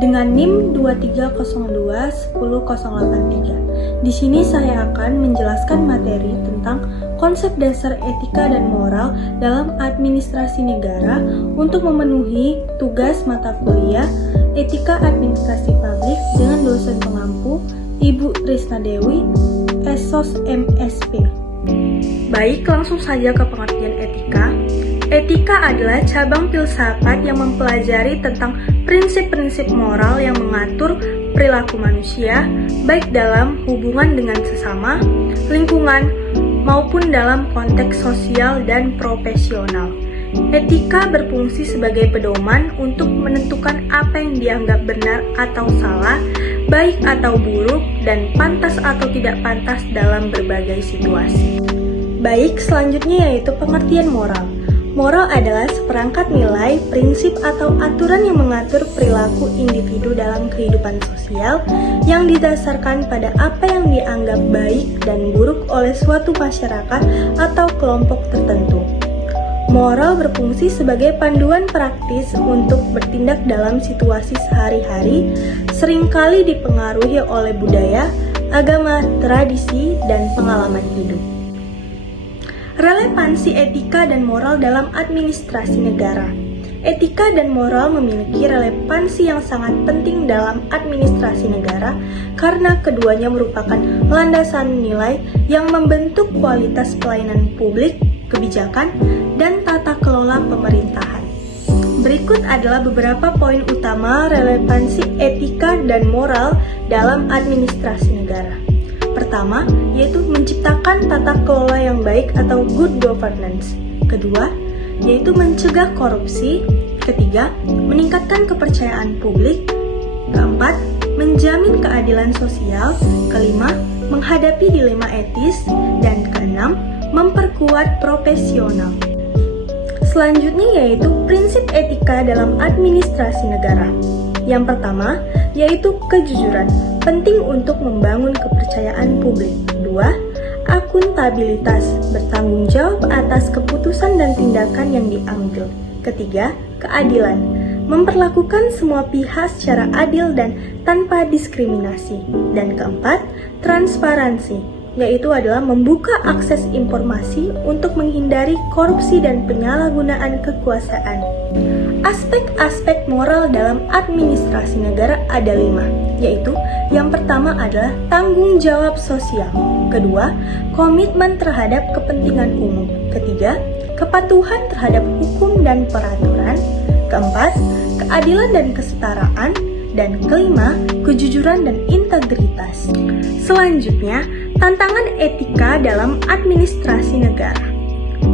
dengan NIM 2302-10083. Di sini saya akan menjelaskan materi tentang konsep dasar etika dan moral dalam administrasi negara untuk memenuhi tugas mata kuliah Etika Administrasi Publik dengan dosen pengampu Ibu Trisna Dewi, Esos MSP. Baik, langsung saja ke pengertian etika. Etika adalah cabang filsafat yang mempelajari tentang prinsip-prinsip moral yang mengatur perilaku manusia, baik dalam hubungan dengan sesama, lingkungan, maupun dalam konteks sosial dan profesional. Etika berfungsi sebagai pedoman untuk menentukan apa yang dianggap benar atau salah, baik atau buruk, dan pantas atau tidak pantas dalam berbagai situasi. Baik, selanjutnya yaitu pengertian moral. Moral adalah seperangkat nilai, prinsip, atau aturan yang mengatur perilaku individu dalam kehidupan sosial yang didasarkan pada apa yang dianggap baik dan buruk oleh suatu masyarakat atau kelompok tertentu. Moral berfungsi sebagai panduan praktis untuk bertindak dalam situasi sehari-hari, seringkali dipengaruhi oleh budaya, agama, tradisi, dan pengalaman hidup. Relevansi etika dan moral dalam administrasi negara. Etika dan moral memiliki relevansi yang sangat penting dalam administrasi negara karena keduanya merupakan landasan nilai yang membentuk kualitas pelayanan publik, kebijakan, dan tata kelola pemerintahan. Berikut adalah beberapa poin utama relevansi etika dan moral dalam administrasi negara. Pertama, yaitu menciptakan tata kelola yang baik atau good governance. Kedua, yaitu mencegah korupsi. Ketiga, meningkatkan kepercayaan publik. Keempat, menjamin keadilan sosial. Kelima, menghadapi dilema etis. Dan keenam, memperkuat profesional. Selanjutnya yaitu prinsip etika dalam administrasi negara. Yang pertama, yaitu kejujuran, penting untuk membangun kepercayaan publik. Kedua, akuntabilitas, bertanggung jawab atas keputusan dan tindakan yang diambil. Ketiga, keadilan, memperlakukan semua pihak secara adil dan tanpa diskriminasi. Dan keempat, transparansi, yaitu adalah membuka akses informasi untuk menghindari korupsi dan penyalahgunaan kekuasaan. Aspek-aspek moral dalam administrasi negara ada 5, yaitu yang pertama adalah tanggung jawab sosial. Kedua, komitmen terhadap kepentingan umum. Ketiga, kepatuhan terhadap hukum dan peraturan. Keempat, keadilan dan kesetaraan. Dan kelima, kejujuran dan integritas. Selanjutnya, tantangan etika dalam administrasi negara.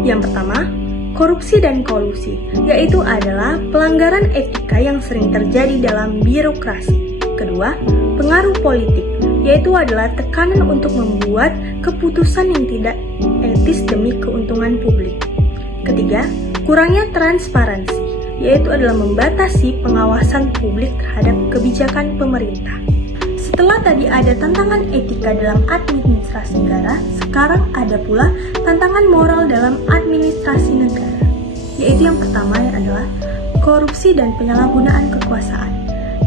Yang pertama, korupsi dan kolusi, yaitu adalah pelanggaran etika yang sering terjadi dalam birokrasi. Kedua, pengaruh politik, yaitu adalah tekanan untuk membuat keputusan yang tidak etis demi keuntungan publik. Ketiga, kurangnya transparansi, yaitu adalah membatasi pengawasan publik terhadap kebijakan pemerintah. Setelah tadi ada tantangan etika dalam administrasi negara, sekarang ada pula tantangan moral dalam administrasi negara, yaitu yang pertama adalah korupsi dan penyalahgunaan kekuasaan,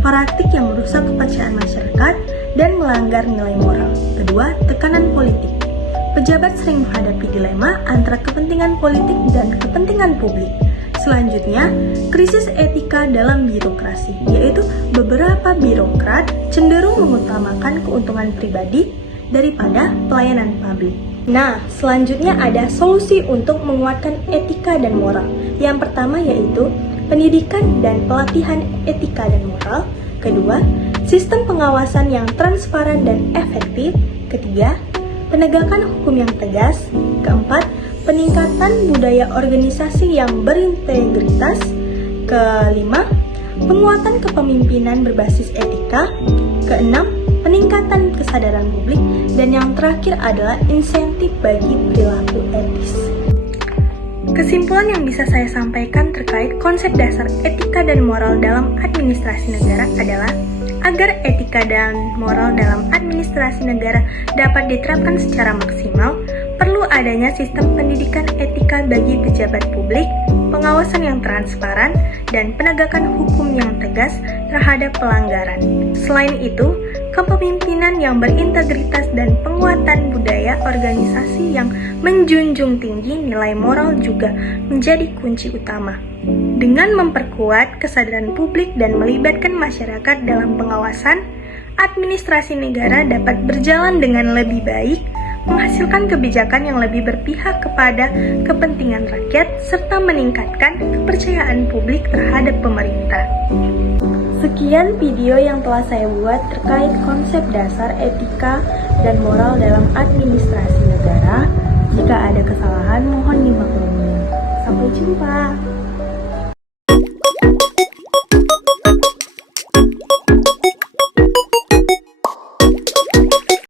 praktik yang merusak kepercayaan masyarakat dan melanggar nilai moral. Kedua, tekanan politik. Pejabat sering menghadapi dilema antara kepentingan politik dan kepentingan publik. Selanjutnya, krisis etika dalam birokrasi, yaitu beberapa birokrat cenderung mengutamakan keuntungan pribadi daripada pelayanan publik. Nah, selanjutnya ada solusi untuk menguatkan etika dan moral. Yang pertama yaitu pendidikan dan pelatihan etika dan moral. Kedua, sistem pengawasan yang transparan dan efektif. Ketiga, penegakan hukum yang tegas. Keempat, peningkatan budaya organisasi yang berintegritas. Kelima, penguatan kepemimpinan berbasis etika. Keenam, peningkatan kesadaran publik. Dan yang terakhir adalah insentif bagi perilaku etis. Kesimpulan yang bisa saya sampaikan terkait konsep dasar etika dan moral dalam administrasi negara adalah agar etika dan moral dalam administrasi negara dapat diterapkan secara maksimal, perlu adanya sistem pendidikan etika bagi pejabat publik, pengawasan yang transparan, dan penegakan hukum yang tegas terhadap pelanggaran. Selain itu, kepemimpinan yang berintegritas dan penguatan budaya organisasi yang menjunjung tinggi nilai moral juga menjadi kunci utama. Dengan memperkuat kesadaran publik dan melibatkan masyarakat dalam pengawasan, administrasi negara dapat berjalan dengan lebih baik, menghasilkan kebijakan yang lebih berpihak kepada kepentingan rakyat, serta meningkatkan kepercayaan publik terhadap pemerintah. Sekian video yang telah saya buat terkait konsep dasar etika dan moral dalam administrasi negara. Jika ada kesalahan, mohon dimaklumi. Sampai jumpa.